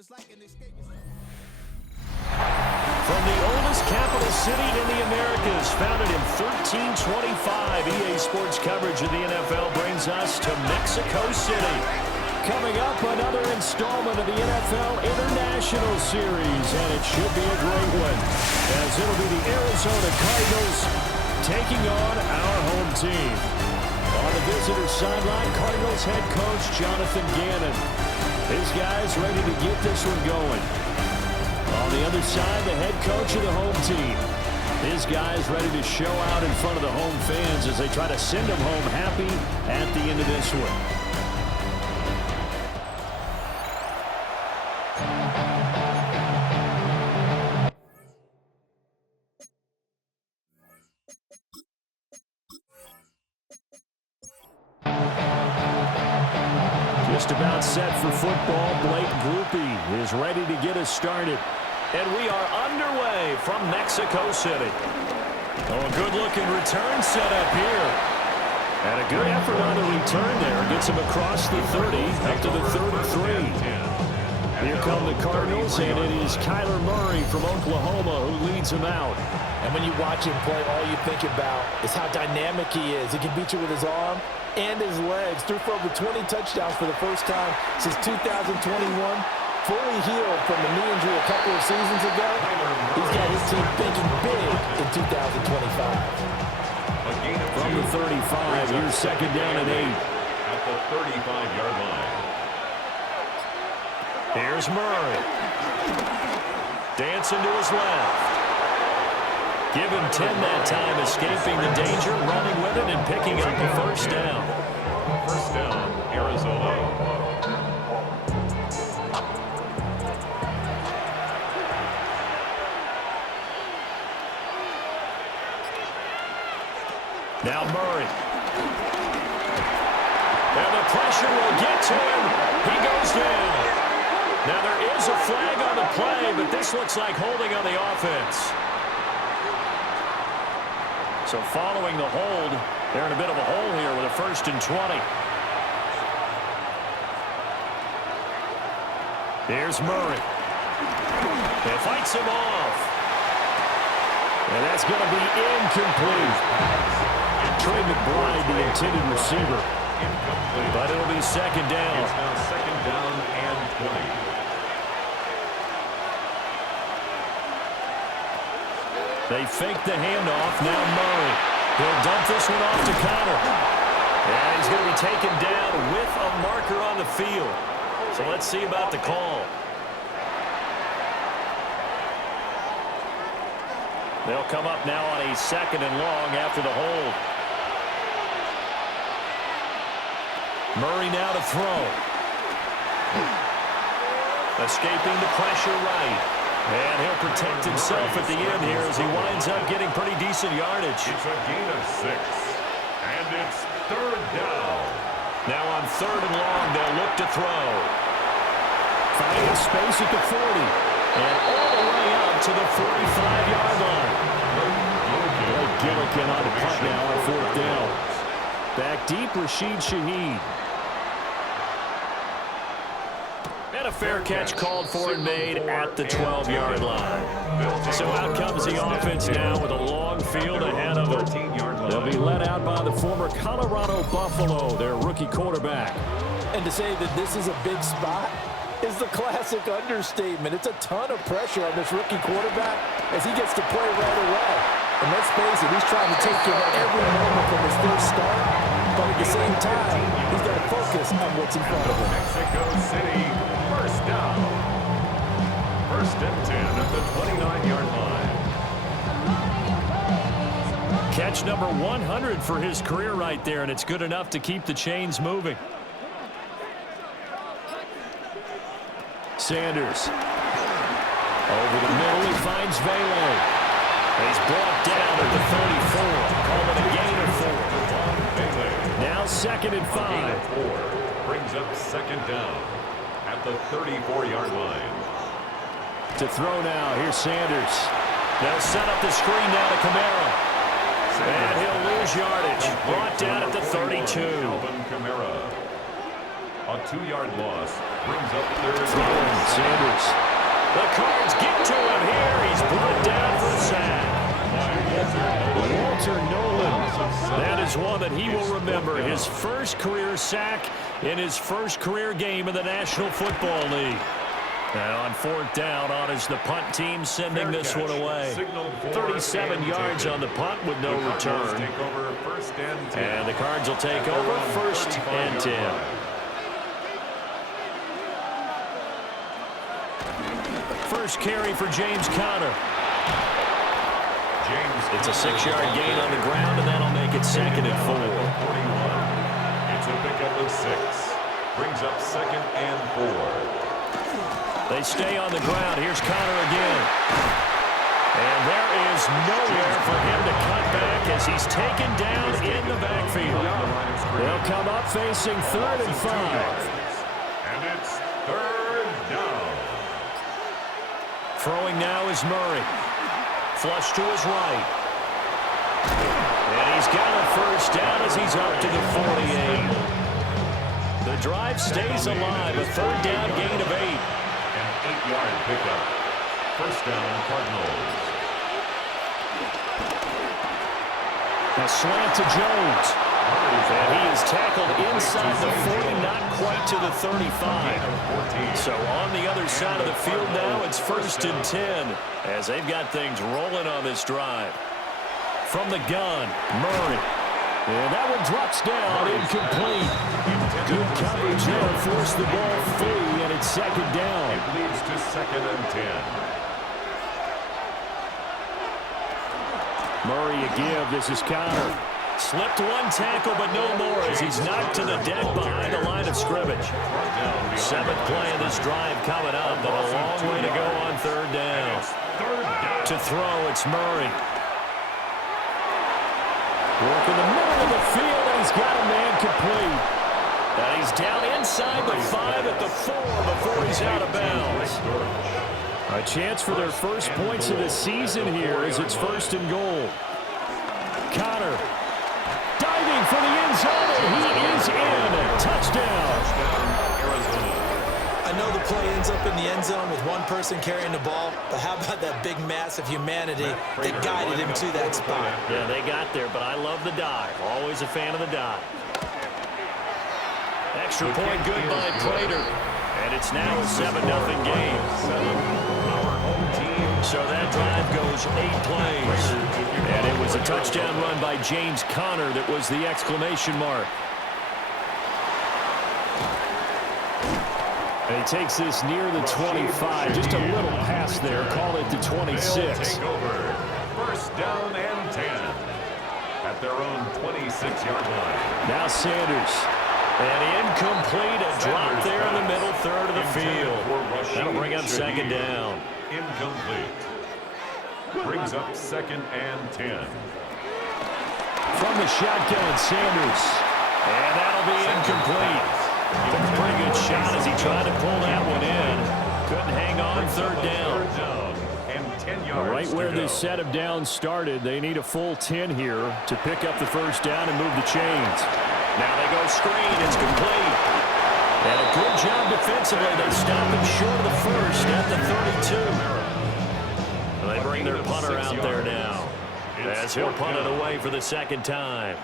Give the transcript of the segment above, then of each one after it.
From the oldest capital city in the Americas, founded in 1325, EA Sports coverage of the NFL brings us to Mexico City. Coming up, another installment of the NFL International Series, and it should be a great one, as it'll be the Arizona Cardinals taking on our home team. On the visitor sideline, Cardinals head coach Jonathan Gannon. His guys ready to get this one going. On the other side, the head coach of the home team. His guys ready to show out in front of the home fans as they try to send them home happy at the end of this one. Just about set for football. Blake Grupe is ready to get us started. And we are underway from Mexico City. Oh, a good-looking return set up here. And a good effort on the return there. Gets him across the 30, up to the 33. Here come the Cardinals, and it is Kyler Murray from Oklahoma who leads him out. And when you watch him play, all you think about is how dynamic he is. He can beat you with his arm and his legs. Threw for over 20 touchdowns for the first time since 2021. Fully healed from a knee injury a couple of seasons ago. He's got his team thinking big in 2025. From the 35, here's second down and 8. At the 35-yard line. Here's Murray. Dancing to his left. Give him 10 that time, escaping the danger, running with it, and picking up a first down. First down, Arizona. Now Murray. And the pressure will get to him. He goes down. Now there is a flag on the play, but this looks like holding on the offense. So following the hold, they're in a bit of a hole here with a 1st and 20. Here's Murray. He fights him off. And that's going to be incomplete. Trey McBride, the intended receiver. Incomplete. But it'll be second down. It's now second down and 20. They fake the handoff. Now Murray. He'll dump this one off to Connor. And he's going to be taken down with a marker on the field. So let's see about the call. They'll come up now on a 2nd and long after the hold. Murray now to throw. Escaping the pressure right. And he'll protect himself at the end here as he winds up getting pretty decent yardage. It's a gain of 6. And it's third down. Now on 3rd and long, they'll look to throw. Finding space at the 40. And all the way up to the 45-yard line. Gillikin on the punt now on 4th down. Back deep, Rashid Shaheed. And a fair catch called for and made at the 12-yard line. So out comes the offense now with a long field ahead of them. They'll be led out by the former Colorado Buffalo, their rookie quarterback. And to say that this is a big spot is the classic understatement. It's a ton of pressure on this rookie quarterback as he gets to play right away. And let's face it, he's trying to take in every moment from his first start, but at the same time, he's got to focus on what's in front of him. Mexico City, first down. 1st and 10 at the 29-yard line. Catch number 100 for his career right there, and it's good enough to keep the chains moving. Sanders. Over the middle, he finds Vele. He's brought down at the 34. Call it a gain of 4. Now 2nd and 5. Brings up 2nd down at the 34-yard line. To throw now, here's Sanders. They'll set up the screen now to Kamara. And he'll lose yardage. Brought down at the 32. Alvin Kamara. A 2-yard loss brings up third. Sanders. The Cards get to him here. He's brought down for a sack. Walter Nolan. That is one that he will remember. His first career sack in his first career game in the National Football League. And on 4th down, on is the punt team sending this one away. 37 yards on the punt with no return. And the Cards will take over 1st and 10. First carry for James Conner. It's a 6-yard gain on the ground, and that'll make it 2nd and 4. It's a pickup of 6. Brings up 2nd and 4. They stay on the ground. Here's Conner again. And there is nowhere for him to cut back as he's taken down in the backfield. They'll come up facing 3rd and 5. And it's 3rd down. Throwing now is Murray. Flush to his right. And he's got a 1st down as he's up to the 48. The drive stays alive. A 3rd down gain of 8. An 8-yard pickup. 1st down, Cardinals. A slant to Jones. And he is tackled inside the 40, not quite to the 35. So on the other side of the field now, it's 1st and 10 as they've got things rolling on this drive. From the gun, Murray. And that one drops down, incomplete. Good coverage there, forced the ball free, and it's 2nd down. It leads to 2nd and 10. Murray a give. This is Conner. Slipped one tackle, but no more as he's knocked to the deck behind the line of scrimmage. 7th play of this drive coming up, but a long way to go on 3rd down. To throw, it's Murray. Work in the middle of the field, and he's got a man complete. And he's down inside the 5 at the 4 before he's out of bounds. A chance for their first points of the season here as it's 1st and goal. Conner diving for the end zone, and he is in. Touchdown. I know the play ends up in the end zone with one person carrying the ball, but how about that big mass of humanity that guided him to that spot? Yeah, they got there, but I love the dive. Always a fan of the dive. Extra point good by Prater. And it's now a 7-0 game. So that drive goes 8 plays. And it was a touchdown run by James Conner that was the exclamation mark. And he takes this near the 25. Just a little pass there. Call it the 26. 1st down and 10 at their own 26-yard line. Now Sanders. And incomplete. A drop there in the middle 3rd of the field. That'll bring up 2nd down. Incomplete. Brings up 2nd and 10. From the shotgun, Sanders. And that'll be incomplete. Took a pretty good shot as he tried to pull that one in. Couldn't hang on 3rd down. And 10 yards right where this set of downs started, they need a full 10 here to pick up the 1st down and move the chains. Now they go screen. It's complete. And a good job defensively. They stop him short of the 1st at the 32. They bring their punter out there now as he'll punt it away for the 2nd time.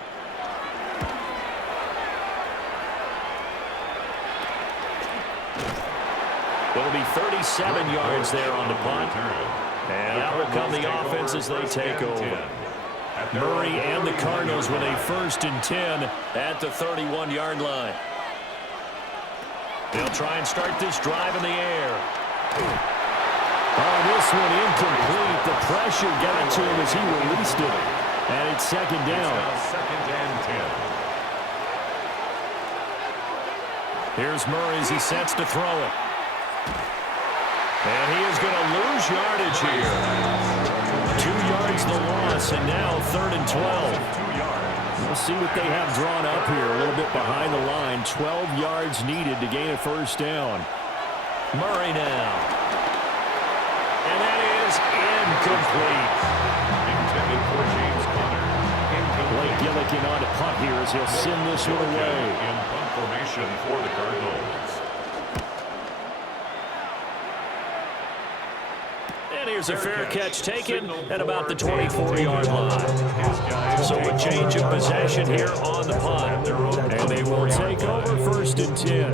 It'll be 37 yards there on the punt. And out will come the offense as they take over. Murray and the Cardinals with a 1st and 10 at the 31-yard line. They'll try and start this drive in the air. Oh, this one incomplete. The pressure got to him as he released it. And it's 2nd down. 2nd and 10. Here's Murray as he sets to throw it. And he is going to lose yardage here. 2 yards the loss, and now 3rd and 12. We'll see what they have drawn up here. A little bit behind the line. 12 yards needed to gain a 1st down. Murray now. And that is incomplete. Intended for James Conner. Blake Gillikin on to punt here as he'll send this one away. formation for the Cardinals. And here's a fair catch taken at about the 24-yard line. So a change of possession here on the punt. And they will take over 1st and 10.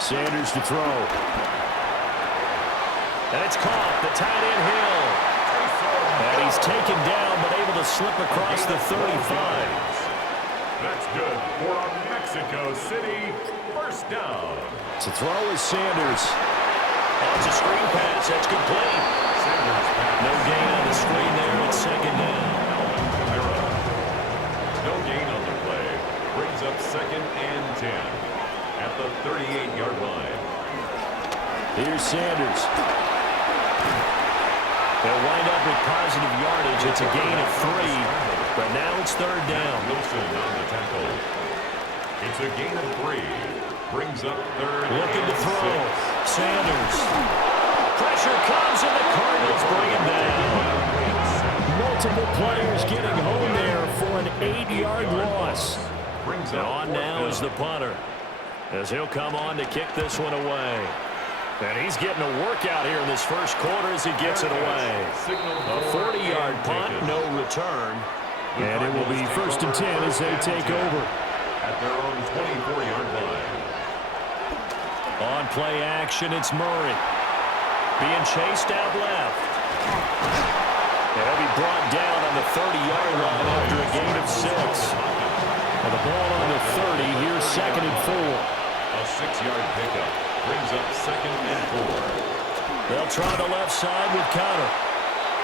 Sanders to throw. And it's caught. The tight end Hill. And he's taken down but able to slip across the 35. That's good for a Mexico City first down. To throw is Sanders. Oh, it's a screen pass. That's complete. No gain on the screen there. It's 2nd down. No gain on the play. Brings up 2nd and 10 at the 38-yard line. Here's Sanders. They'll wind up with positive yardage. It's a gain of 3, but now it's 3rd down. Wilson on the tackle. It's a gain of 3. Brings up 3rd. Looking to throw. Sanders. Pressure comes, and the Cardinals bring him down. Multiple players getting home there for an 8-yard loss. And on now is the punter, as he'll come on to kick this one away. And he's getting a workout here in this first quarter as he gets it away. A 40-yard punt, no return. And it will be 1st and 10 as they take over. At their own 24-yard line. On play action, it's Murray. Being chased out left. And he'll be brought down on the 30-yard line after a gain of 6. And the ball on the 30, here's 2nd and 4. A 6-yard pickup brings up 2nd and 4. They'll try the left side with Connor.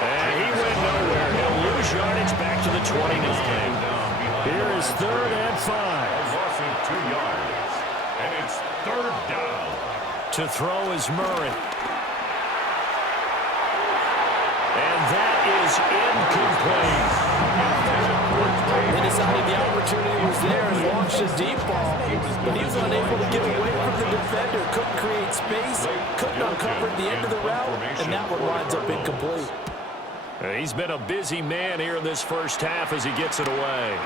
And he went nowhere. He'll lose yardage back to the 29. Here is 3rd and 5. Loss of 2 yards. And it's 3rd down. To throw is Murray. And that is incomplete. They decided the opportunity was there and launched a deep ball, but he was unable to get away from the defender. Couldn't create space, couldn't uncover the end of the route, and that one winds up incomplete. He's been a busy man here in this first half as he gets it away.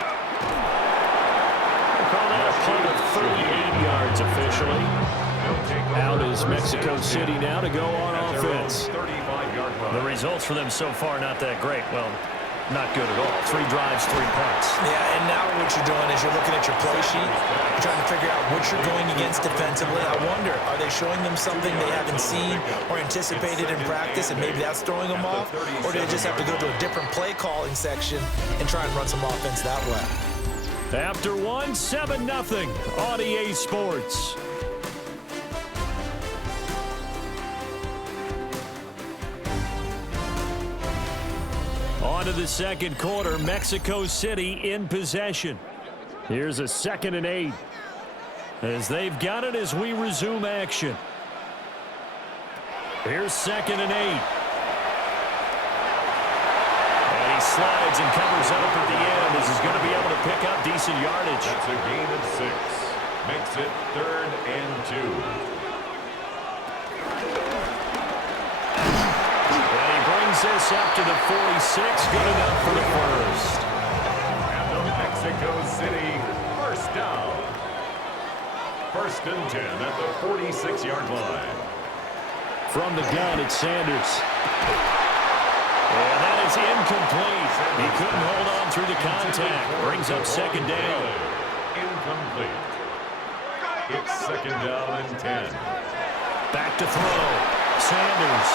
Call that a punt of 38 yards officially. Out is Mexico City now to go on offense. The results for them so far not that great. Well, not good at all. 3 drives, 3 punts. Yeah, and now what you're doing is you're looking at your play sheet. You're trying to figure out what you're going against defensively. I wonder, are they showing them something they haven't seen or anticipated in practice, and maybe that's throwing them off? Or do they just have to go to a different play calling section and try and run some offense that way? After 1, 7-0 on EA Sports. On to the second quarter, Mexico City in possession. Here's a 2nd and 8. As they've got it as we resume action. Here's 2nd and 8. And he slides and covers up at the end as he's going to be able to pick up decent yardage. That's a gain of 6. Makes it 3rd and 2. This up to the 46, good enough for the first. And the Mexico City first down. 1st and 10 at the 46-yard line. From the gun, it's Sanders. And that is incomplete. He couldn't hold on through the contact. Brings up 2nd down. Incomplete. It's 2nd down and 10. Back to throw. Sanders.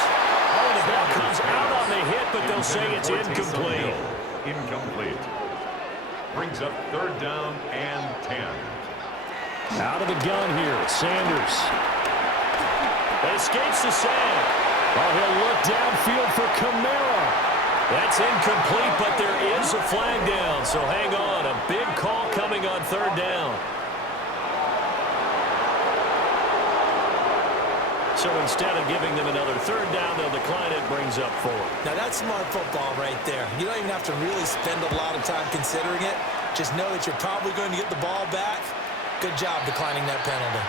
Oh, the ball comes out on the hit, but they'll say it's incomplete. Incomplete. Brings up 3rd down and 10. Out of the gun here, Sanders. Escapes the sack. Oh, he'll look downfield for Camara. That's incomplete, but there is a flag down, so hang on. A big call coming on 3rd down. So instead of giving them another 3rd down, they'll decline it, brings up 4. Now, that's smart football right there. You don't even have to really spend a lot of time considering it. Just know that you're probably going to get the ball back. Good job declining that penalty.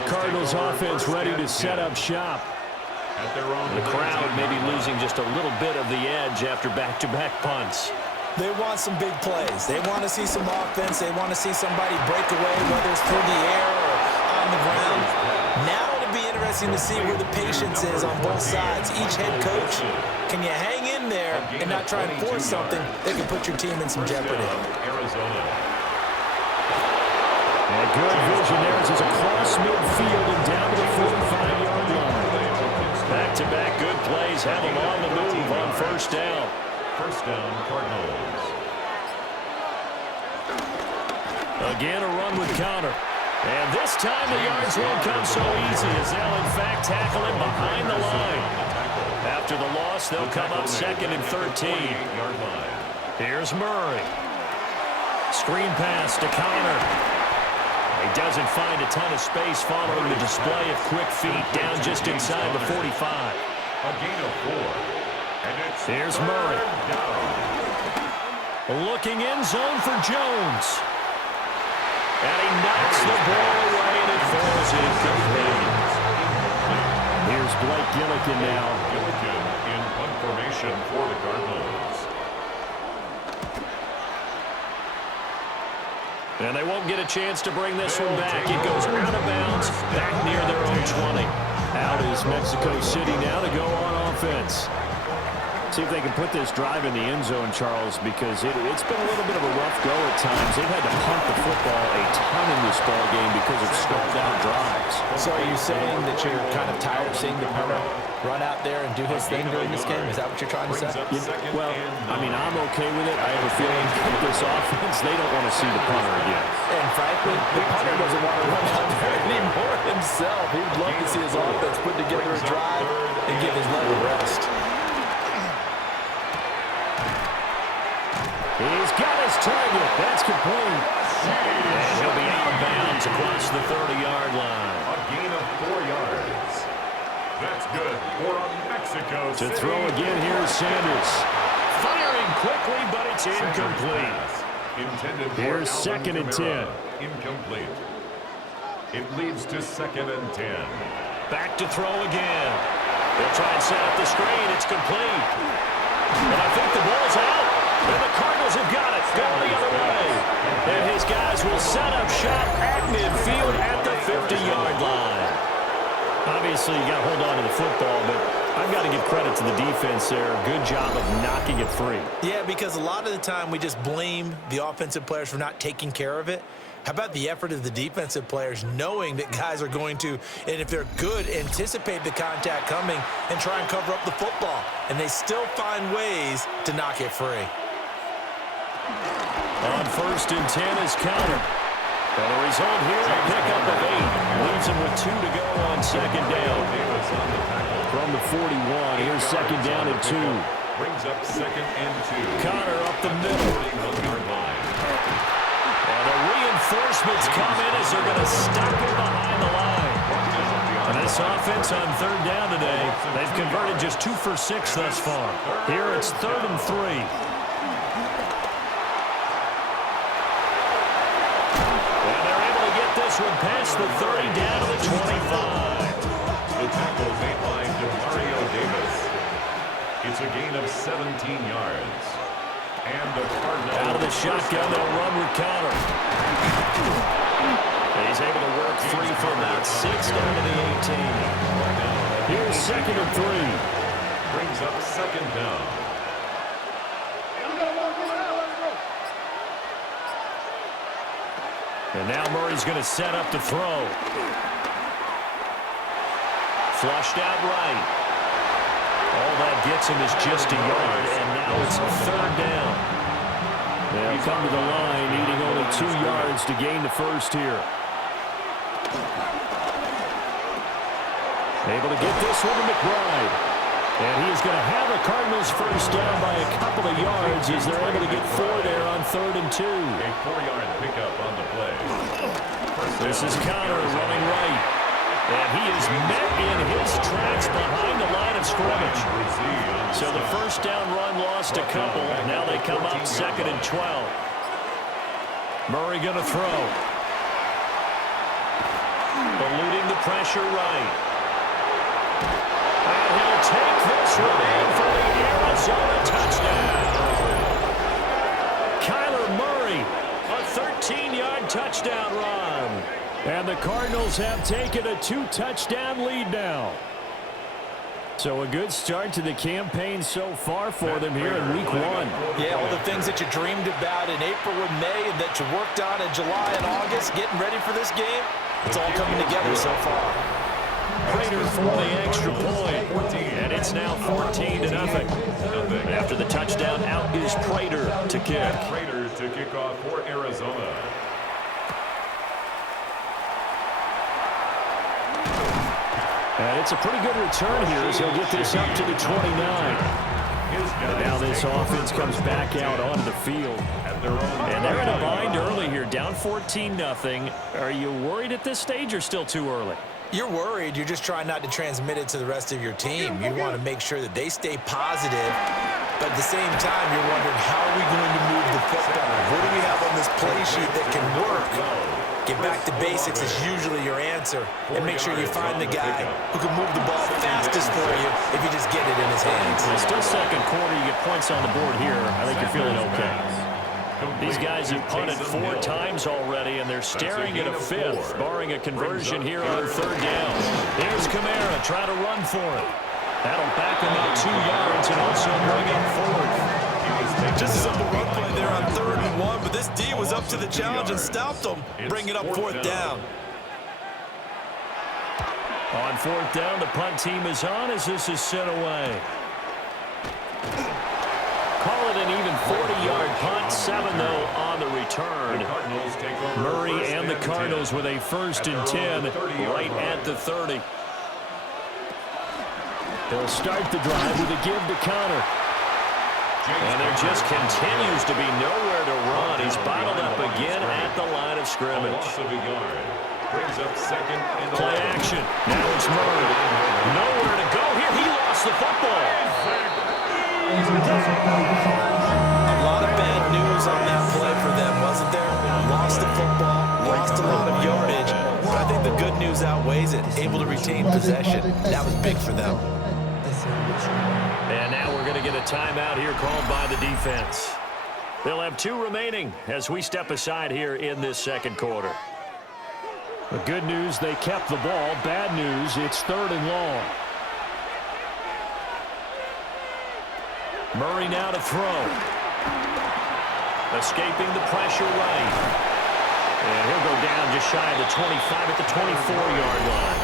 The Cardinals offense ready to set up shop. At their own the crowd maybe losing just a little bit of the edge after back-to-back punts. They want some big plays. They want to see some offense. They want to see somebody break away, whether it's through the air or on the ground. Now it'll be interesting to see where the patience is on both sides. Each head coach, can you hang in there and not try and force something that can put your team in some jeopardy? And good vision there as it's across midfield and down to the 45-yard line. Back-to-back good plays have them on the move on first down. First down, Cardinals. Again, a run with Connor. And this time the yards won't come so easy as they'll, in fact, tackle him behind the line. After the loss, they'll come up second and 13. Here's Murray. Screen pass to Connor. He doesn't find a ton of space following the display of quick feet down just inside the 45. A gain of 4. Here's Murray. Looking in zone for Jones. And he knocks the ball away and it falls incomplete. Here's Blake Gillikin now. Gillikin in punt formation for the Cardinals. And they won't get a chance to bring this one back. It goes out of bounds, back near their own 20. Out is Mexico City now to go on offense. See if they can put this drive in the end zone, Charles, because it's been a little bit of a rough go at times. They've had to punt the football a ton in this ball game because of stalled out drives. So are you saying that you're kind of tired of seeing the punter run out there and do his thing during this game? Is that what you're trying to say? Well, I mean, I'm okay with it. I have a feeling with this offense, they don't want to see the punter again. And frankly, the punter doesn't want to run out there anymore himself. He would love to see his offense put together a drive and give his leg a rest. He's got his target. That's complete. And he'll be out of bounds across the 30-yard line. A gain of 4 yards. That's good for a Mexico City. To throw again, here's Sanders. Firing quickly, but it's incomplete. Intended for Here's second and 10. Incomplete. It leads to second and 10. Back to throw again. They'll try and set up the screen. It's complete. And I think the ball's out. And the Cardinals have got it. Going the other way. And his guys will set up shop at midfield at the 50-yard line. Obviously, you got to hold on to the football, but I've got to give credit to the defense there. Good job of knocking it free. Yeah, because a lot of the time we just blame the offensive players for not taking care of it. How about the effort of the defensive players knowing that guys are going to, and if they're good, anticipate the contact coming and try and cover up the football. And they still find ways to knock it free. On first and 10 is Connor. And the result here, a pickup of 8. Leaves him with 2 to go on second down. From the 41, here's second down and 2. Brings up second and 2. Connor up the middle. And the reinforcements come in as they're going to stop him behind the line. And this offense on third down today, they've converted just 2 for 6 thus far. Here it's 3rd and 3. This one past the 30 down to the 25. The tackle made by Mario Davis. It's a gain of 17 yards. And the Cardinals out of the shotgun, they'll run with Connor. He's able to work free for about 6 down to the 18. Here's second and 3. Brings up second down. And now Murray's going to set up to throw. Flushed out right. All that gets him is just a yard, and now it's 3rd down. They'll come to the line, needing only 2 yards to gain the first here. Able to get this one to McBride. And he is going to have the Cardinals first down by a couple of yards as they're able to get 4 there on 3rd and 2. A 4-yard pickup on the play. This is Connor running right. And he is met in his tracks behind the line of scrimmage. So the first down run lost a couple. Now they come up 2nd and 12. Murray going to throw. Eluding the pressure right. And he'll take this one in for the Arizona touchdown. touchdown run. And the Cardinals have taken a 2-touchdown lead now. So a good start to the campaign so far for them here in week 1. Yeah, all the things that you dreamed about in April and May and that you worked on in July and August, getting ready for this game, it's all coming together so far. Prater for the extra point. And it's now 14-0. After the touchdown, out is Prater to kick. Prater to kick off for Arizona. And it's a pretty good return here as he'll get this up to the 29. And now this offense comes back out onto the field. And they're in a bind early here, down 14-0. Are you worried at this stage or still too early? You're worried. You're just trying not to transmit it to the rest of your team. You want to make sure that they stay positive. But at the same time, you're wondering, how are we going to move the football? What do we have on this play sheet that can work? Get back to basics is usually your answer. And make sure you find the guy who can move the ball fastest for you if you just get it in his hands. Well, still second quarter. You get points on the board here. I think you're feeling okay. These guys have punted 4 times already, and they're staring at a 5th, barring a conversion here on 3rd down. Here's Kamara trying to run for it. That'll back him up 2 yards and also bring him 4th. Just a simple run play there on 3rd and 1, but this D was up to the challenge and stopped him, bringing up 4th down. On 4th down, the punt team is on as this is sent away. Call it an even 40-yard punt, 7 though on the return. Murray and the Cardinals with a 1st and 10 right at the 30. They'll start the drive with a give to Connor. And there just continues to be nowhere to run. He's bottled up again at the line of scrimmage. Play action. Now it's Murray. Nowhere to go here. He lost the football. A lot of bad news on that play for them, wasn't there? Lost the football, lost a lot of yardage. But I think the good news outweighs it. Able to retain possession. That was big for them. And now we're going to get a timeout here called by the defense. They'll have 2 remaining as we step aside here in this second quarter. The good news, they kept the ball. Bad news, it's 3rd and long. Murray now to throw. Escaping the pressure right. And he'll go down just shy of the 25 at the 24-yard line.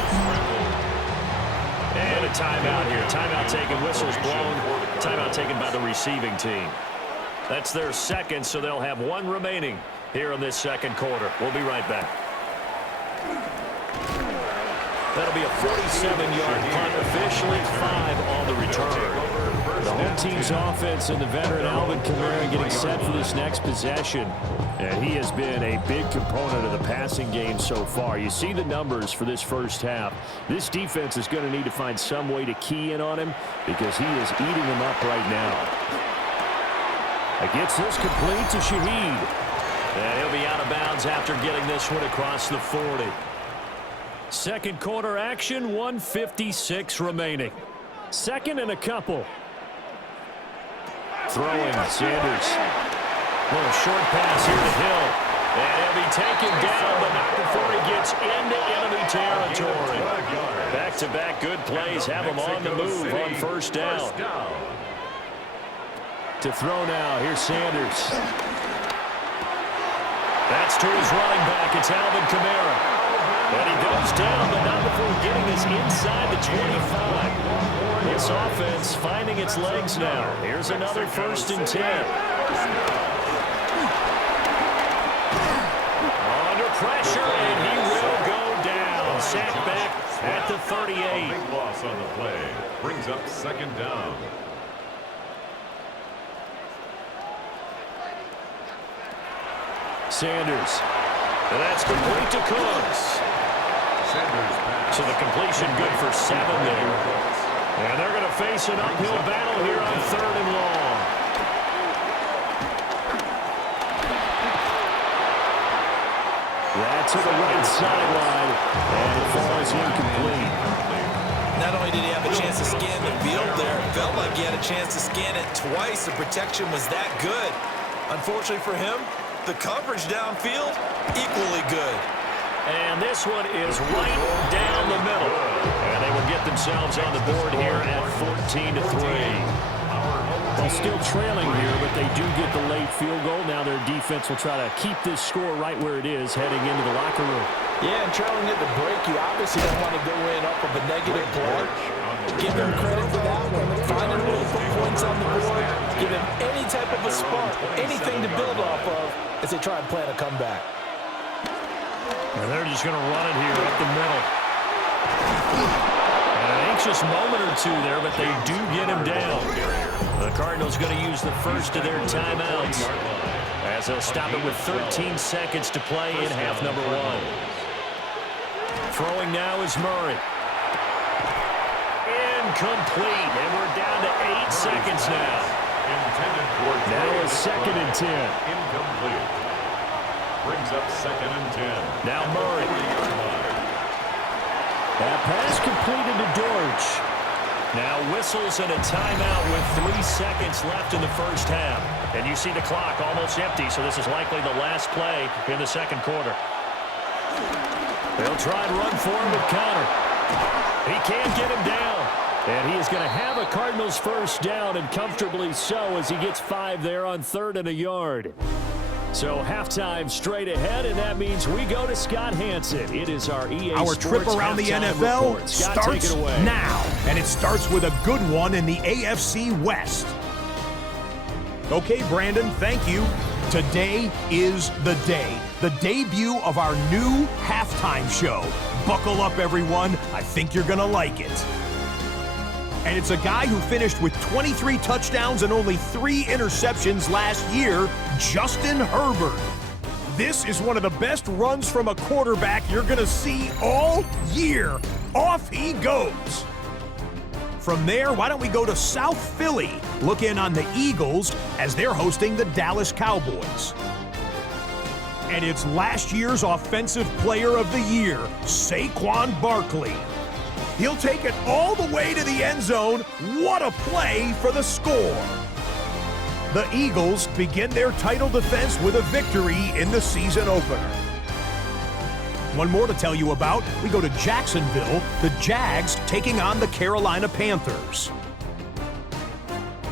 And a timeout here. Timeout taken, whistles blown. Timeout taken by the receiving team. That's their second, so they'll have 1 remaining here in this second quarter. We'll be right back. That'll be a 47-yard punt, officially 5 on the return. The home team's offense and the veteran Alvin Kamara getting set for this next possession. And he has been a big component of the passing game so far. You see the numbers for this first half. This defense is going to need to find some way to key in on him because he is eating them up right now. Gets this complete to Shaheed. And he'll be out of bounds after getting this one across the 40. Second quarter action, 1:56 remaining. Second and a couple. Throwing, Sanders. Little short pass here to Hill. And he'll be taken down, but not before he gets into enemy territory. Back-to-back good plays have him on the move on 1st down. To throw now, here's Sanders. That's to his running back. It's Alvin Kamara. And he goes down, but not before getting us inside the 25. This offense finding its legs now. Here's another 1st and 10. Under pressure, and he will go down. Sacked back at the 38. A big loss on the play. Brings up 2nd down. Sanders. And that's complete to Cooks. So the completion good for 7 there. And they're going to face an uphill battle here on 3rd and long. That's to the right sideline. And it falls incomplete. Not only did he have a chance to scan the field there, it felt like he had a chance to scan it twice. The protection was that good. Unfortunately for him, the coverage downfield equally good. And this one is right down the middle. And they will get themselves on the board here at 14-3. Well, still trailing here, but they do get the late field goal. Now their defense will try to keep this score right where it is heading into the locker room. Yeah, and trailing at the break, you obviously don't want to go in up with a negative play. Give them credit for that one. Finding a way to put points on the board. Give them any type of a spark, anything to build off of as they try and plan a comeback. And they're just going to run it here up the middle. An anxious moment or two there, but they do get him down. The Cardinals going to use the first of their timeouts as they'll stop it with 13 seconds to play in half number one. Throwing now is Murray. Incomplete, and we're down to 8 seconds now. Now is 2nd and 10. Incomplete. Brings up 2nd and 10. Now Murray. That pass completed to Dortch. Now whistles and a timeout with 3 seconds left in the first half. And you see the clock almost empty, so this is likely the last play in the second quarter. They'll try and run for him with Connor. He can't get him down. And he is going to have a Cardinals first down, and comfortably so, as he gets 5 there on 3rd and a yard. So halftime straight ahead, and that means we go to Scott Hansen. It is our EA Our Sports trip around the NFL report. Scott, starts take it away. now, and it starts with a good one in the AFC West. Okay, Brandon, thank you. Today is the day, the debut of our new halftime show. Buckle up, everyone. I think you're going to like it. And it's a guy who finished with 23 touchdowns and only 3 interceptions last year, Justin Herbert. This is one of the best runs from a quarterback you're going to see all year. Off he goes. From there, why don't we go to South Philly? Look in on the Eagles as they're hosting the Dallas Cowboys. And it's last year's Offensive Player of the Year, Saquon Barkley. He'll take it all the way to the end zone. What a play for the score. The Eagles begin their title defense with a victory in the season opener. One more to tell you about. We go to Jacksonville, the Jags taking on the Carolina Panthers.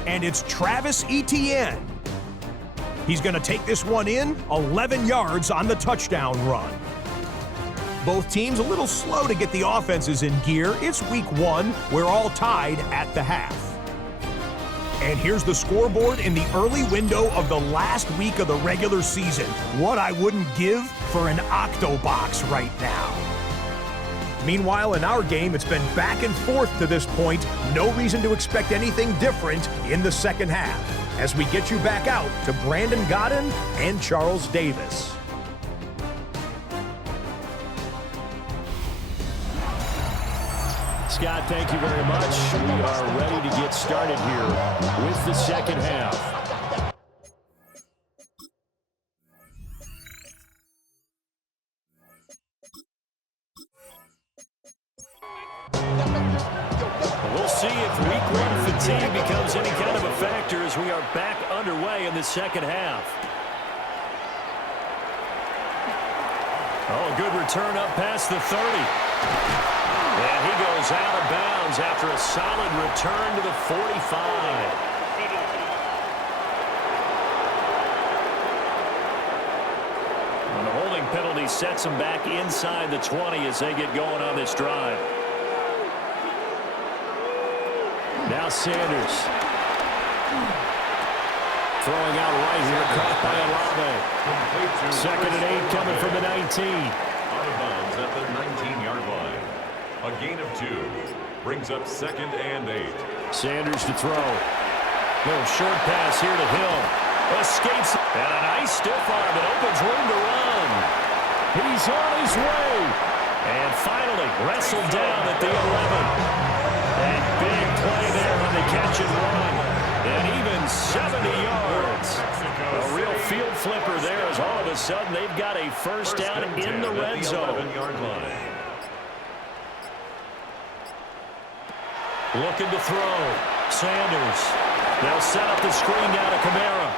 And it's Travis Etienne. He's going to take this one in, 11 yards on the touchdown run. Both teams a little slow to get the offenses in gear. It's week 1. We're all tied at the half. And here's the scoreboard in the early window of the last week of the regular season. What I wouldn't give for an Octobox right now. Meanwhile, in our game, it's been back and forth to this point. No reason to expect anything different in the second half, as we get you back out to Brandon Godden and Charles Davis. Scott, thank you very much. We are ready to get started here with the second half. We'll see if week 1 fatigue becomes any kind of a factor as we are back underway in the second half. Oh, good return up past the 30. And he goes out of bounds after a solid return to the 45. And the holding penalty sets him back inside the 20 as they get going on this drive. Now Sanders. Throwing out right here, caught by Olave. 2nd and 8 coming from the 19. Out of bounds at the 19-yard line. A gain of 2. Brings up 2nd and 8. Sanders to throw. Little short pass here to Hill. Escapes. And a nice stiff arm. It opens room to run. He's on his way. And finally wrestled down at the 11. And big play there on the catch and run. And even 70 yards. A real field flipper there as all of a sudden they've got a first down in the red zone. 11-yard line. Looking to throw. Sanders. They'll set up the screen down to Kamara.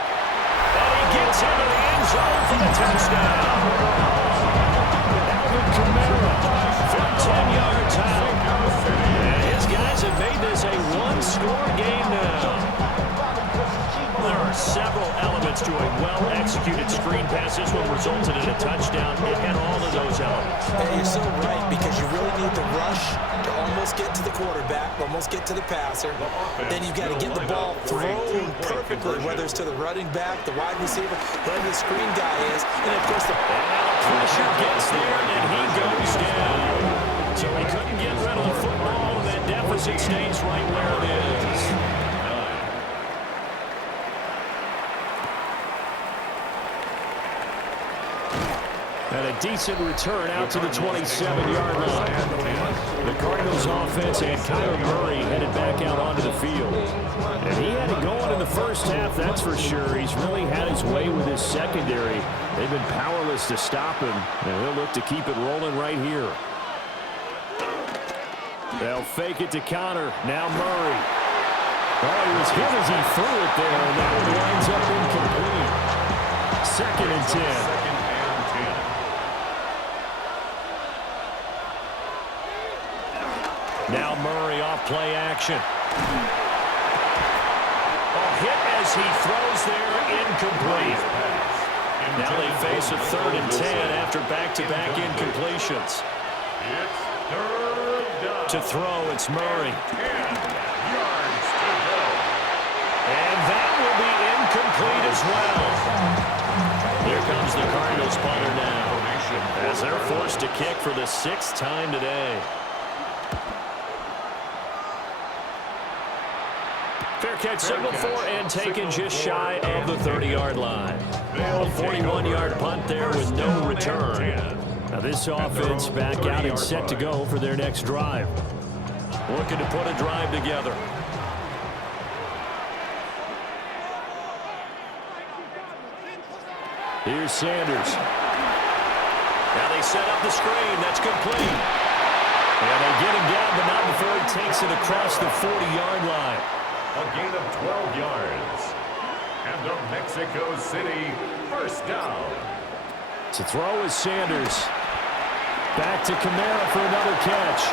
And he gets Gets into the end zone for the touchdown. Alvin Kamara from 10 yards out. And his guys have made this a one-score game now. There are several elements to a well-executed screen pass. This one resulted in a touchdown. It had all of those elements. And you're so right, because you really need the rush to almost get to the quarterback, almost get to the passer. Then you've got to get the ball thrown perfectly, whether it's to the running back, the wide receiver, whoever the screen guy is. And, of course, the pressure gets there, and he goes down. So he couldn't get rid of the football, and that deficit stays right where it is. And a decent return out to the 27-yard line. The Cardinals offense and Kyler Murray headed back out onto the field. And he had it going in the first half, that's for sure. He's really had his way with his secondary. They've been powerless to stop him, and he'll look to keep it rolling right here. They'll fake it to Connor. Now Murray. Oh, he was hit as he threw it there, and that one winds up incomplete. 2nd and 10. Now Murray off play action. A hit as he throws there, incomplete. Now they face a 3rd and 10 after back-to-back incompletions. To throw, it's Murray. And that will be incomplete as well. Here comes the Cardinals punter now, as they're forced to kick for the 6th time today. Fair catch signal for and taken just shy of the 30-yard line. A 41-yard punt there with no return. Now this offense back out and set to go for their next drive. Looking to put a drive together. Here's Sanders. Now they set up the screen. That's complete. And they get him down, but not before he takes it across the 40-yard line. A gain of 12 yards. And a Mexico City first down. To throw is Sanders. Back to Kamara for another catch.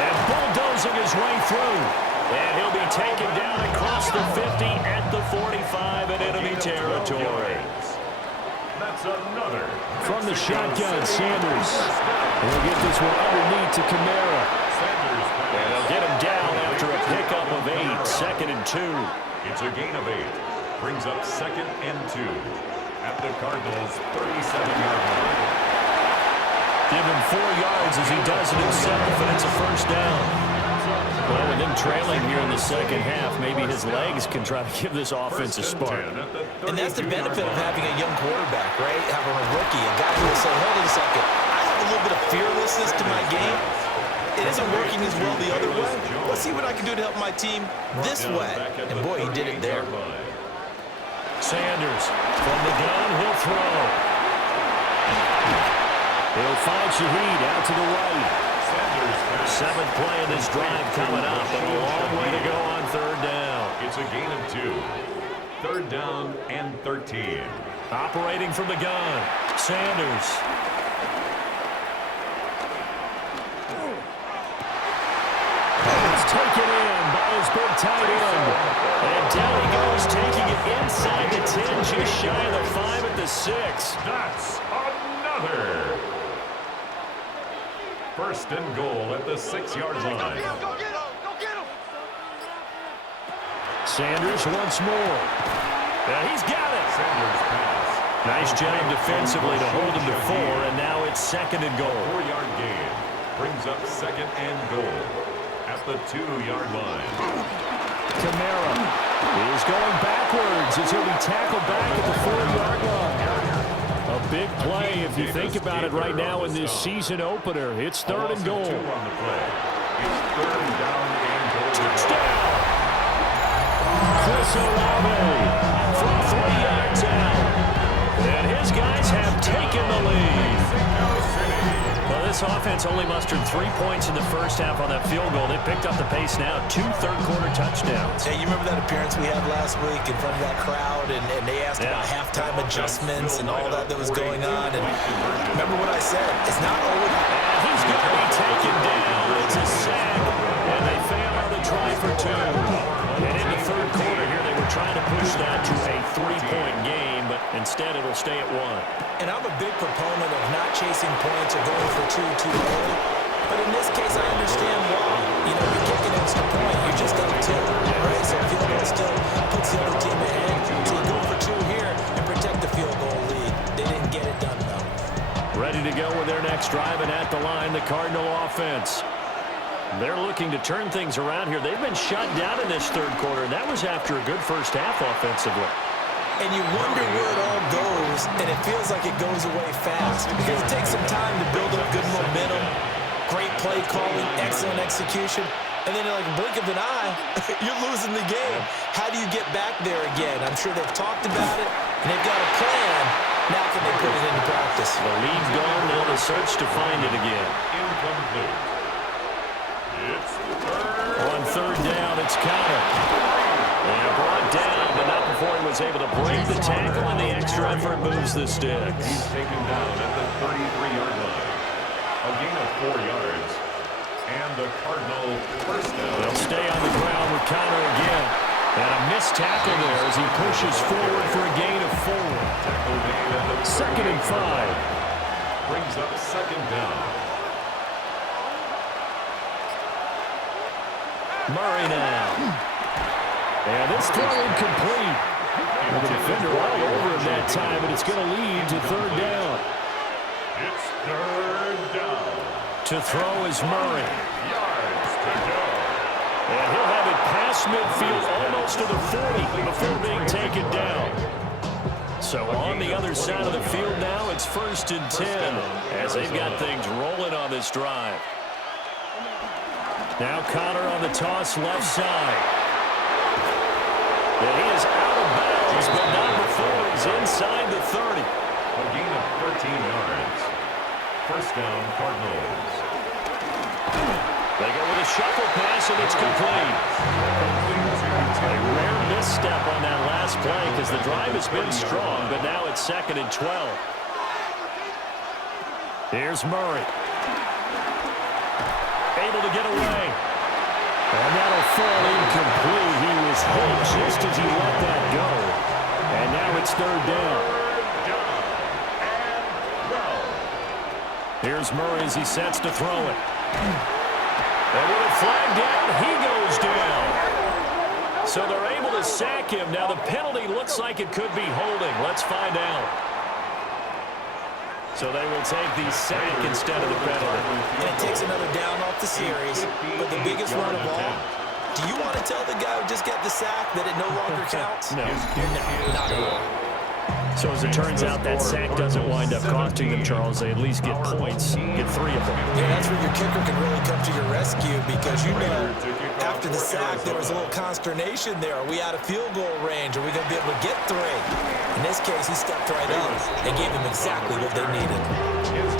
And bulldozing his way through. And he'll be taken down across the 50 at the 45 in enemy territory. That's another. From the shotgun, Sanders. And he'll get this one underneath to Kamara. And they'll get him down after a pickup of 8. 2nd and 2. It's a gain of 8. Brings up 2nd and 2 at the Cardinals' 37-yard line. Give him 4 yards as he does it himself, and it's a first down. Well, with him trailing here in the second half, maybe his legs can try to give this offense a spark. And that's the benefit of having a young quarterback, right? Having a rookie, a guy who will say, hold on a second, I have a little bit of fearlessness to my game. It isn't working as well the other way. Let's see what I can do to help my team this way. And boy, he did it there. Sanders from the gun, he'll throw. He'll find Shaheed out to the right. 7th play of this drive coming up, but a long way to go on 3rd down. It's a gain of 2. 3rd down and 13. Operating from the gun, Sanders. It's taken in by his big tight end. And down he goes, taking it inside the 10, just shy of the 5 at the 6. That's another. 1st and goal at the 6-yard line. Sanders once more. Now he's got it. Sanders pass. Nice job defensively to hold him to 4, and now it's 2nd and goal. 4-yard gain. Brings up 2nd and goal at the 2-yard line. Kamara is going backwards as he'll be tackled back at the 4-yard line. A big play if you think about it right now in this season opener. It's 3rd and goal. 2 on the play. It's 3rd down and goal. Touchdown! Chris Olave from 3 yards out. And his guys have taken the lead. Well, this offense only mustered 3 points in the first half on that field goal. They picked up the pace now. 2 third-quarter touchdowns. Hey, you remember that appearance we had last week in front of that crowd, and they asked about halftime adjustments and all that was going on. And remember what I said? It's not always... And he's going to be taken down. It's a sack, and they fail on the try for 2. And in the third quarter here, they were trying to push that to a 3-point game, but instead it'll stay at 1. And I'm a big proponent of not chasing points or going for 2 too early. But in this case, I understand why. You know, you kick an extra point, you're just up 2. Right? So field goal still puts the other team ahead. So you go for 2 here and protect the field goal lead. They didn't get it done, though. Ready to go with their next drive, and at the line, the Cardinal offense. They're looking to turn things around here. They've been shut down in this third quarter, and that was after a good first half offensively. And you wonder where it all goes, and it feels like it goes away fast. Because it takes some time to build up good momentum, great play calling, excellent execution, and then in like a blink of an eye, you're losing the game. How do you get back there again? I'm sure they've talked about it, and they've got a plan. Now can they put it into practice? The lead gone, now the search to find it again. Incomplete. It's On third down, it's Connor. And brought down, but not before he was able to break the tackle, and the extra effort moves the sticks. He's taken down at the 33-yard line. A gain of 4 yards. And the Cardinal first down. They'll stay on the ground with Connor again. And a missed tackle there as he pushes forward for a gain of 4. Tackle made at the 2nd and 5. brings up second down. Murray now. And this throw incomplete. And the defender all over him that time, but it's going to lead to third down. It's third down. To throw is Murray. Yards to go. And he'll have it past midfield almost to the 40 before being taken down. So on the other side of the field now, it's 1st and 10 as they've got things rolling on this drive. Now Connor on the toss left side. And he is out of bounds, but not before he's inside the 30. A gain of 13 yards. First down, Cardinals. They go with a shuffle pass, and it's complete. A rare misstep on that last play because the drive has been strong, but now it's 2nd and 12. Here's Murray. Able to get away. And that'll fall incomplete. He was hit just as he let that go. And now it's 3rd down. Here's Murray as he sets to throw it. And with a flag down, he goes down. So they're able to sack him. Now the penalty looks like it could be holding. Let's find out. So they will take the sack instead of the penalty. And it takes another down off the series. But the biggest one of all, do you want to tell the guy who just got the sack that it no longer counts? No. No, not at all. So as it turns out, that sack doesn't wind up costing them, Charles. They at least get points, get 3 of them. Yeah, that's where your kicker can really come to your rescue because you know after the sack there was a little consternation there. Are we out of field goal range? Are we going to be able to get 3? In this case, he stepped right up and gave them exactly what they needed.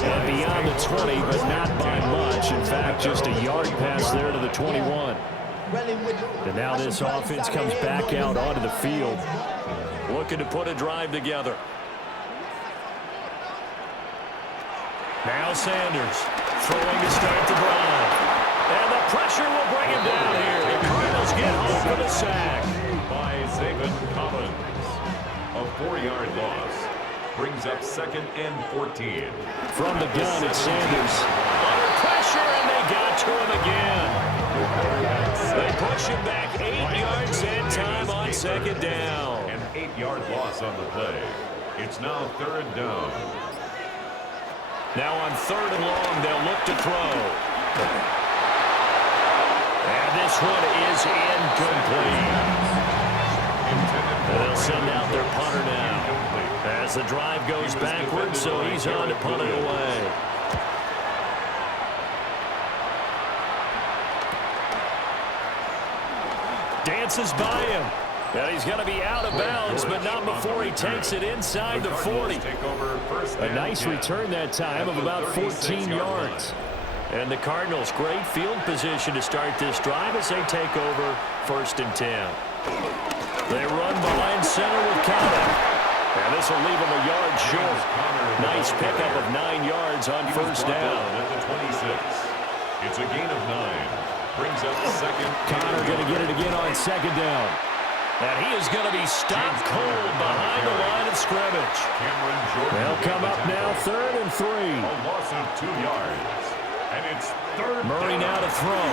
And beyond the 20, but not by much. In fact, just a yard pass there to the 21. And now this offense comes back out onto the field, looking to put a drive together. Now Sanders throwing to start the drive. And the pressure will bring him down here. The Cardinals get home for the sack. By Zayvon Collins. A 4-yard loss. Brings up 2nd and 14. From the gun, it's Sanders. Under pressure, and they got to him again. They push him back 8 yards and time on 2nd down. An 8-yard loss on the play. It's now 3rd down. Now on 3rd and long, they'll look to throw. And this one is incomplete. And they'll send out their punter now. As the drive goes backwards, so he's on to punt it away. Dances by him. And he's going to be out of bounds, but not before he takes it inside the 40. A nice return that time of about 14 yards. And the Cardinals, great field position to start this drive as they take over 1st and 10. They run behind center with Connor. And this will leave him a yard short. Nice pickup of 9 yards on 1st down. At the 26. It's a gain of 9. Brings up second. Connor going to get it again on 2nd down. And he is going to be stopped cold behind the line of scrimmage. They'll come up now 3rd and 3. A loss of 2 yards. And it's 3rd Murray down. now to throw.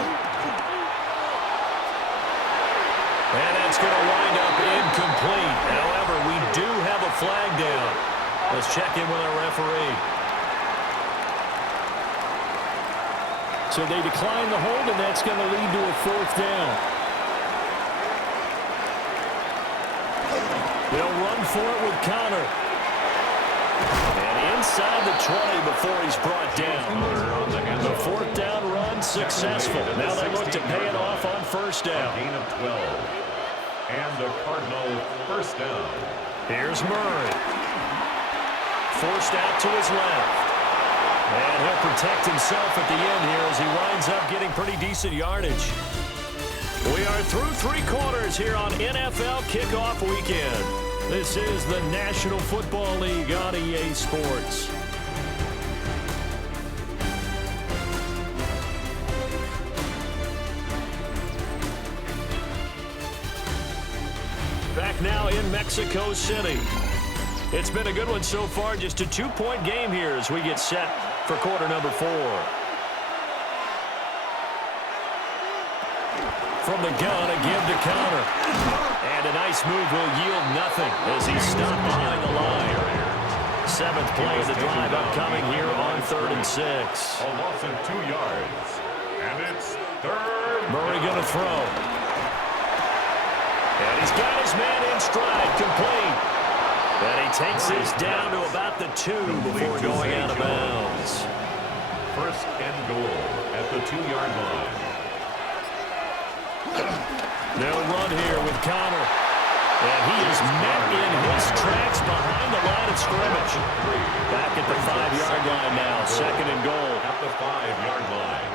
And that's going to wind up incomplete. However, we do have a flag down. Let's check in with our referee. So they decline the hold, and that's going to lead to a 4th down. They'll run for it with Connor. And inside the 20 before he's brought down. The 4th down run successful. Now they look to pay it off on 1st down. Gain of 12. And the Cardinal 1st down. Here's Murray. Forced out to his left. And he'll protect himself at the end here as he winds up getting pretty decent yardage. We are through 3 quarters here on NFL Kickoff Weekend. This is the National Football League on EA Sports. Back now in Mexico City. It's been a good one so far. Just a 2-point game here as we get set for quarter number 4. From the gun, a give to Connor. And a nice move will yield nothing as he's stopped behind the line. 7th play of the drive upcoming here on 3rd and 6. A loss of 2 yards. And it's 3rd. Murray going to throw. And he's got his man in stride, complete. And he takes this down to about the 2 before going out of bounds. 1st and goal at the 2-yard line. They'll run here with Connor. And he is met in his tracks behind the line of scrimmage. Back at the 5-yard line now, 2nd and goal. At the 5-yard line.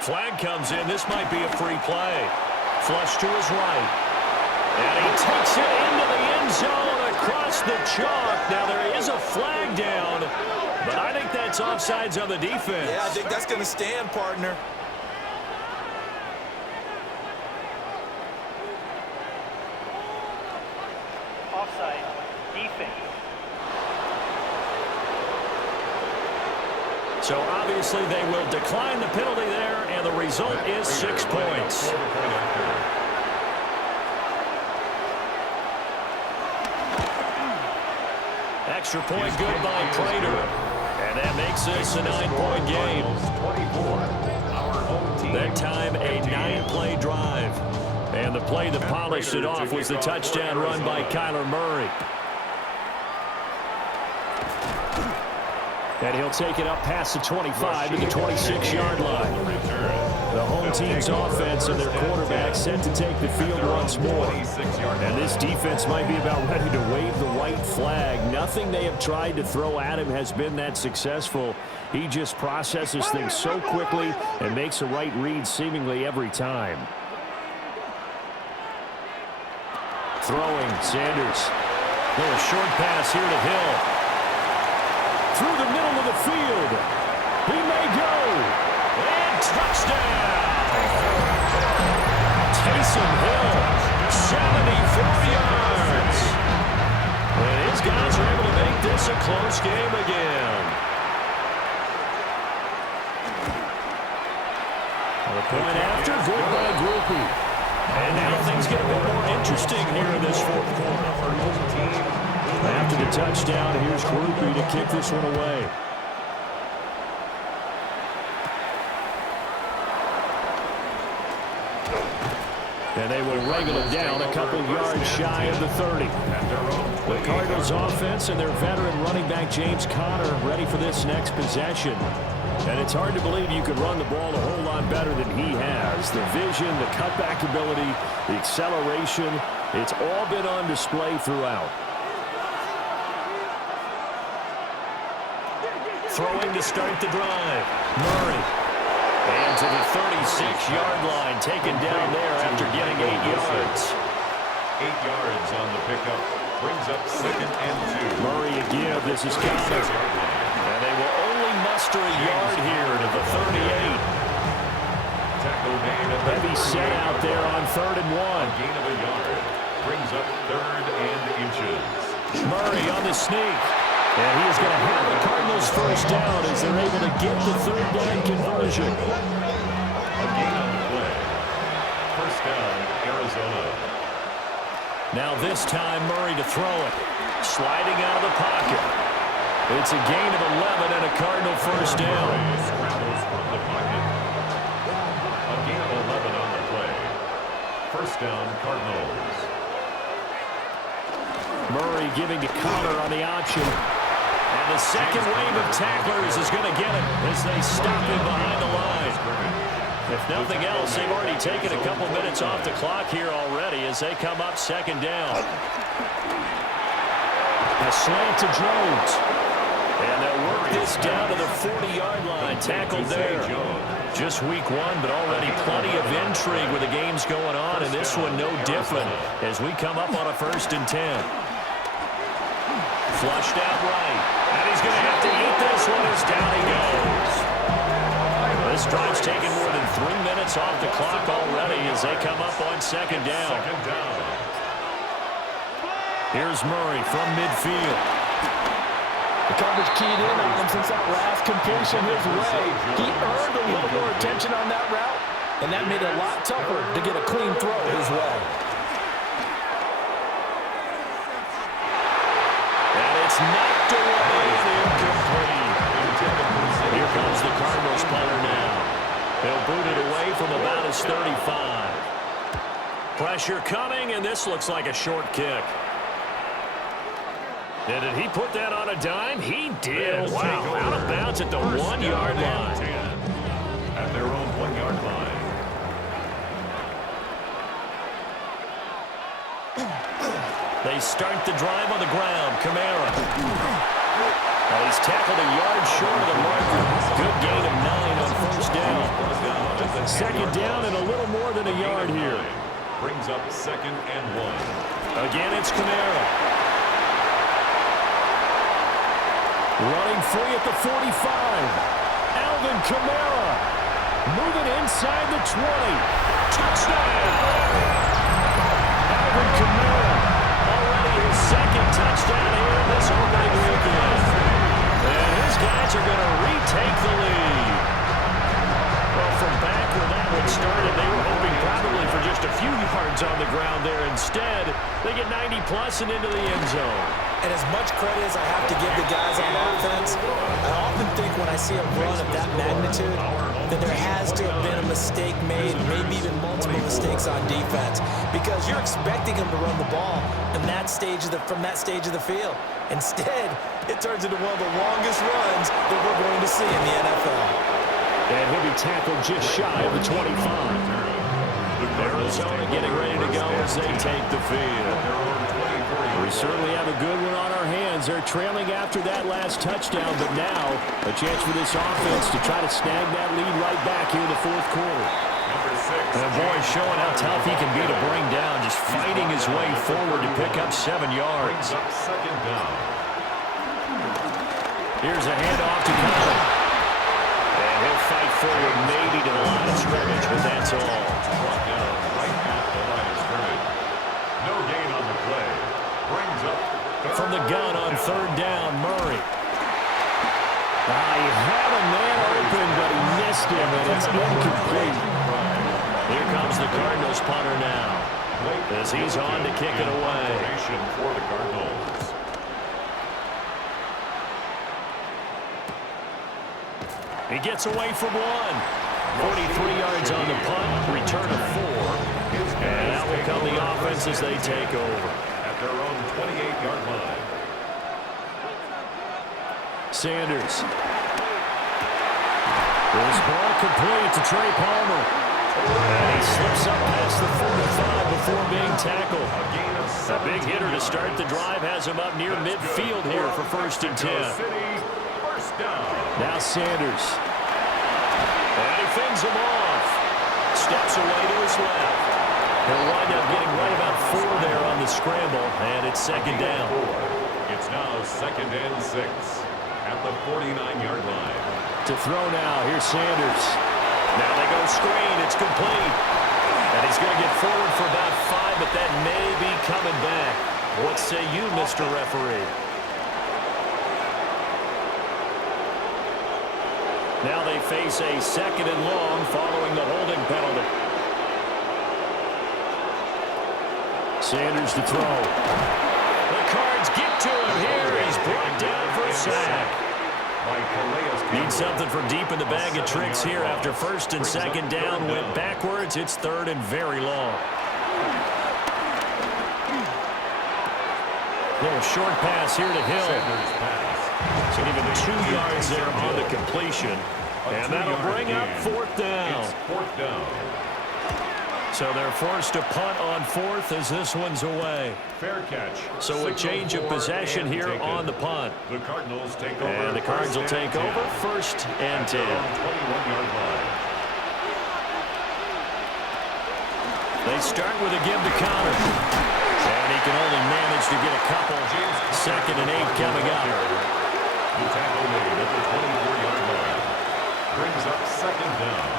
Flag comes in. This might be a free play. Flush to his right. And he takes it into the end zone across the chalk. Now there is a flag down, but I think that's offsides on the defense. Yeah, I think that's going to stand, partner. Offside, defense. So obviously they will decline the penalty there, and the result is 6 points. Extra point good by Prater. And that makes this a 9-point game. That time a 9-play drive. And the play that polished it off was the touchdown run by Kyler Murray. And he'll take it up past the 25 to the 26-yard line. The home team's offense and their quarterback set to take the field once more. And this defense might be about ready to wave the white flag. Nothing they have tried to throw at him has been that successful. He just processes things so quickly and makes a right read seemingly every time. Throwing, Sanders. Little short pass here to Hill. Through the middle of the field. He may go. And touchdown. Taysom Hill, 74 yards. And his guys are able to make this a close game again. The point after, good by Groupie. And now things get a bit more interesting here in this 4th quarter. After the touchdown, here's Groupie to kick this one away. And they will wrangle it down a couple yards shy of the 30. The Cardinals offense and their veteran running back James Conner ready for this next possession. And it's hard to believe you could run the ball a whole lot better than he has. The vision, the cutback ability, the acceleration, it's all been on display throughout. Throwing to start the drive. Murray. And to the 36-yard line, taken down there after getting 8 yards. 8 yards on the pickup. Brings up 2nd and 2. Murray again. This is Connor. And they will only muster a yard here to the 38. Tackle made at the Heavy set out there on 3rd and 1. Gain of a yard. Brings up 3rd and inches. Murray on the sneak. And he is going to have the Cardinals first down as they're able to get the 3rd down conversion. A gain on the play. First down, Arizona. Now this time, Murray to throw it. Sliding out of the pocket. It's a gain of 11 and a Cardinal first down. Scrambles from the pocket. A gain of 11 on the play. First down, Cardinals. Murray giving to Connor on the option. And the second wave of tacklers is going to get him as they stop him behind the line. If nothing else, they've already taken a couple minutes off the clock here already as they come up 2nd down. A slant to Jones. And they'll work this down to the 40-yard line. Tackled there. Just week 1, but already plenty of intrigue with the games going on, and this one no different as we come up on a 1st and 10. Flushed out right. And he's going to have to eat this one as down he goes. This drive's taken more than 3 minutes off the clock already as they come up on 2nd down. Here's Murray from midfield. The coverage keyed in on him since that last completion his way. He earned a little more attention on that route, and that made it a lot tougher to get a clean throw his way. And it's knocked away and incomplete. Here comes the Cardinals punter now. They'll boot it away from about his 35. Pressure coming, and this looks like a short kick. And did he put that on a dime? He did. Wow, out of bounds at the 1-yard line. At their own 1-yard line. They start the drive on the ground. Kamara. Well, he's tackled a yard short of the marker. Good gain of 9 on first down. 2nd down and a little more than a yard here. Brings up 2nd and 1. Again, it's Kamara. Running free at the 45. Alvin Kamara. Moving inside the 20. Touchdown! Alvin Kamara. Already his 2nd touchdown here this opening weekend. And his guys are going to retake the lead. Well, from back where that one started, they were hoping probably for just a few yards on the ground there. Instead, they get 90-plus and into the end zone. And as much credit as I have to give the guys on offense, I often think when I see a run of that magnitude that there has to have been a mistake made, maybe even multiple mistakes on defense, because you're expecting them to run the ball in that stage of from that stage of the field. Instead, it turns into one of the longest runs that we're going to see in the NFL. And he'll be tackled just shy of the 25. Arizona getting ready to go as they take the field. We certainly have a good one on our hands. They're trailing after that last touchdown, but now a chance for this offense to try to snag that lead right back here in the 4th quarter. And boy, showing how tough he can be to bring down, just fighting his way forward to pick up 7 yards. Here's a handoff to Connor. And he'll fight forward maybe to the line of scrimmage, but that's all. Brought down right at the line of scrimmage. No gain on the play. Brings up from the gun on 3rd down, Murray. He had a man open, but he missed him, and it's incomplete. Here comes the Cardinals punter now, as he's on to kick it away. For the Cardinals. He gets away from 1. 43 yards on the punt, return of 4. And out will come the offense as they take over. At their own 28-yard line. Sanders. This ball complete to Trey Palmer. And he slips up past the 45 before being tackled. A big hitter to start the drive has him up near midfield here for 1st and 10. Now Sanders. And he fends him off. Steps away to his left. He'll wind up getting right about 4 there on the scramble, and it's 2nd down. It's now 2nd and 6 at the 49-yard line. To throw now, here's Sanders. Now they go screen, it's complete. And he's going to get forward for about 5, but that may be coming back. What say you, Mr. Referee? Now they face a 2nd and long following the holding penalty. Sanders to throw. The Cards get to him here. He's brought down for a sack. Need something from deep in the bag of tricks here after 1st and 2nd down. Went backwards. It's 3rd and very long. Little short pass here to Hill. So even 2 yards there on the completion. And that'll bring up 4th down. It's 4th down. So they're forced to punt on 4th as this one's away. Fair catch. So a change of possession here on the punt. The Cardinals take over. And the Cards will take over 1st and 10. 21-yard line. They start with a give to Connor. And he can only manage to get a couple. 2nd and 8 coming up. The tackle made at the 24-yard line. Brings up 2nd down.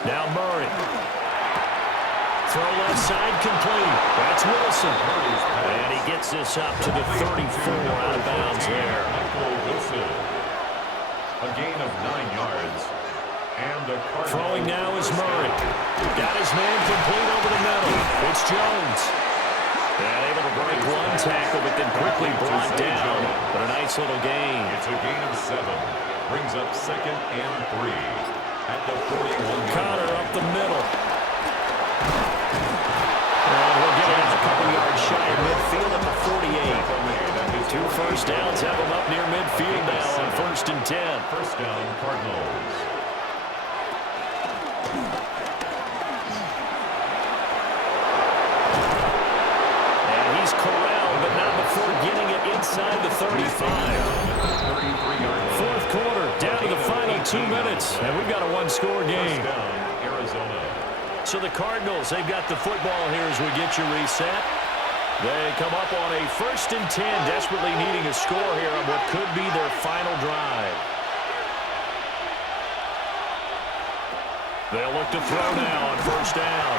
Now Murray. Throw left side complete. That's Wilson. And he gets this up to the 34 out of bounds there. A gain of 9 yards. And the Cardinals. Throwing now is Murray. Got his man complete over the middle. It's Jones. And able to break one tackle, but then quickly brought down. But a nice little gain. It's a gain of 7. Brings up 2nd and 3. At the 41. Connor up the middle. And he'll get it a couple yards shy of midfield at the 48. 2 first downs have him up near midfield now on 1st and 10. 1st down, Cardinals. And he's corralled, but not before getting it inside the 35. 4th quarter, down to the final 2 minutes, and we've got a 1-score game. Arizona. So the Cardinals, they've got the football here as we get you reset. They come up on a 1st and 10, desperately needing a score here on what could be their final drive. They'll look to throw now on 1st down.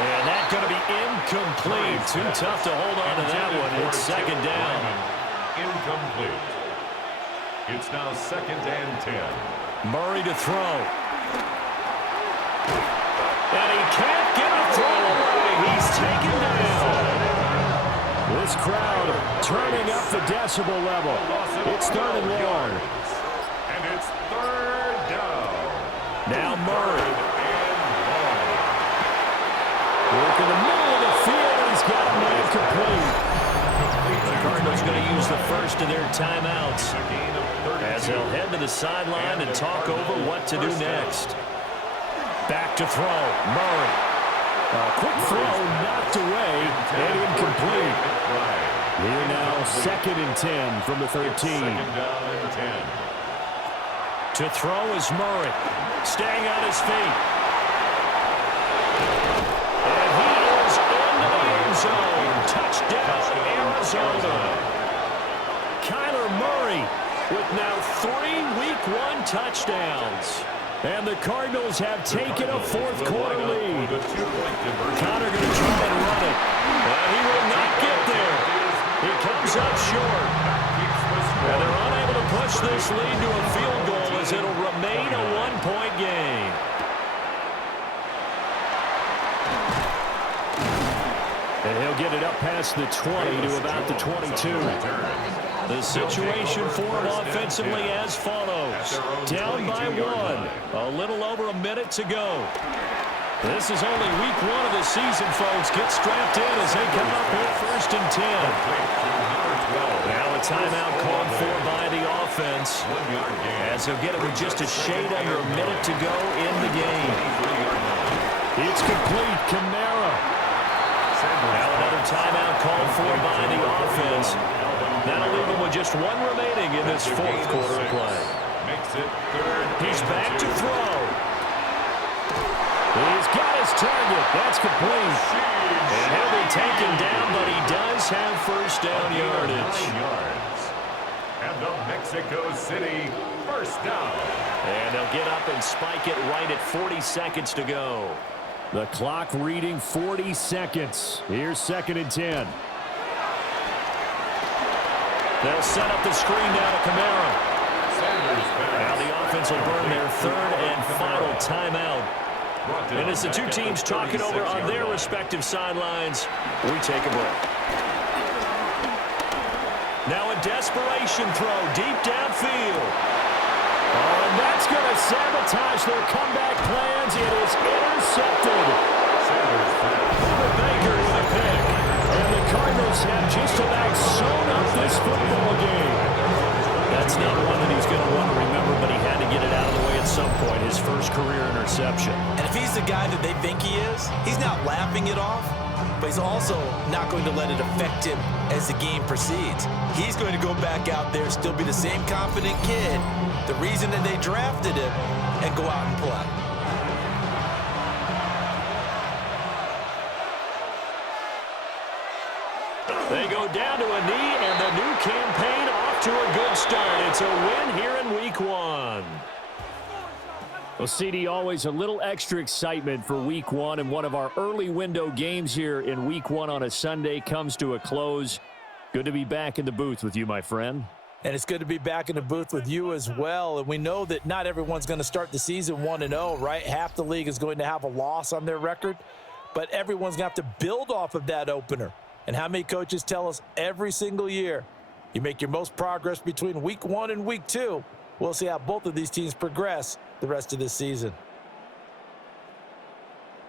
And that's going to be incomplete. Too tough to hold on to that one. It's 2nd down. Incomplete. It's now 2nd and 10. Murray to throw. And he can't get a throw away. He's taken down. This crowd turning up the decibel level. It's 3rd and long. And it's 3rd down. Now Murray. Work in the middle of the field. He's got a man complete. The Cardinals going to use the first of their timeouts as they'll head to the sideline and talk over what to do next. Back to throw. Murray. A quick throw knocked away and incomplete. Here now 2nd and 10 from the 13. 2nd down and 10. To throw is Murray. Staying on his feet. And he is into the end zone. Touchdown, Arizona. Kyler Murray with now 3 Week 1 touchdowns. And the Cardinals have taken a 4th quarter lead. Connor going to try and run it. And he will not get there. He comes up short. And they're unable to push this lead to a field goal as it'll remain a 1-point game. And he'll get it up past the 20 to about the 22. The situation for him offensively as follows. Down by 1. A little over a minute to go. This is only week 1 of the season, folks. Get strapped in as they come up with 1st and 10. Now a timeout called for by the offense, as he'll get it with just a shade under a minute to go in the game. It's complete. Kamara. Now another timeout called for by the offense. That'll leave him with just one remaining in this fourth quarter of play. He's back to throw. He's got his target. That's complete. And he'll be taken down, but he does have first down yardage. And the Mexico City first down. And they'll get up and spike it right at 40 seconds to go. The clock reading 40 seconds. Here's 2nd and 10. They'll set up the screen down to Kamara. Now the offense will burn their 3rd and final timeout. And as the two teams talk it over on their respective sidelines, we take a break. Now a desperation throw deep downfield. Oh, and that's going to sabotage their comeback plans. It is intercepted. Baker with a pick. And the Cardinals have just about sewn up this football game. That's not one that he's going to want to remember, but he had to get it out of the way at some point, his first career interception. And if he's the guy that they think he is, he's not laughing it off, but he's also not going to let it affect him as the game proceeds. He's going to go back out there, still be the same confident kid, the reason that they drafted him, and go out and play. They go down to a knee, and the new campaign off to a good start. It's a win here in Week 1. Well, CD, always a little extra excitement for Week 1, and one of our early window games here in Week 1 on a Sunday comes to a close. Good to be back in the booth with you, my friend. And it's good to be back in the booth with you as well. And we know that not everyone's going to start the season 1-0, right? Half the league is going to have a loss on their record, but everyone's going to have to build off of that opener. And how many coaches tell us every single year, you make your most progress between Week 1 and Week 2. We'll see how both of these teams progress the rest of this season.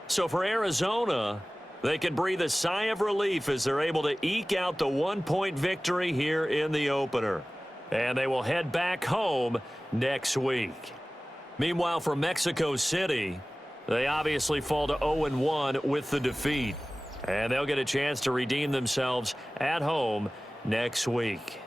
So for Arizona, they can breathe a sigh of relief as they're able to eke out the 1-point victory here in the opener. And they will head back home next week. Meanwhile, for Mexico City, they obviously fall to 0-1 with the defeat. And they'll get a chance to redeem themselves at home next week.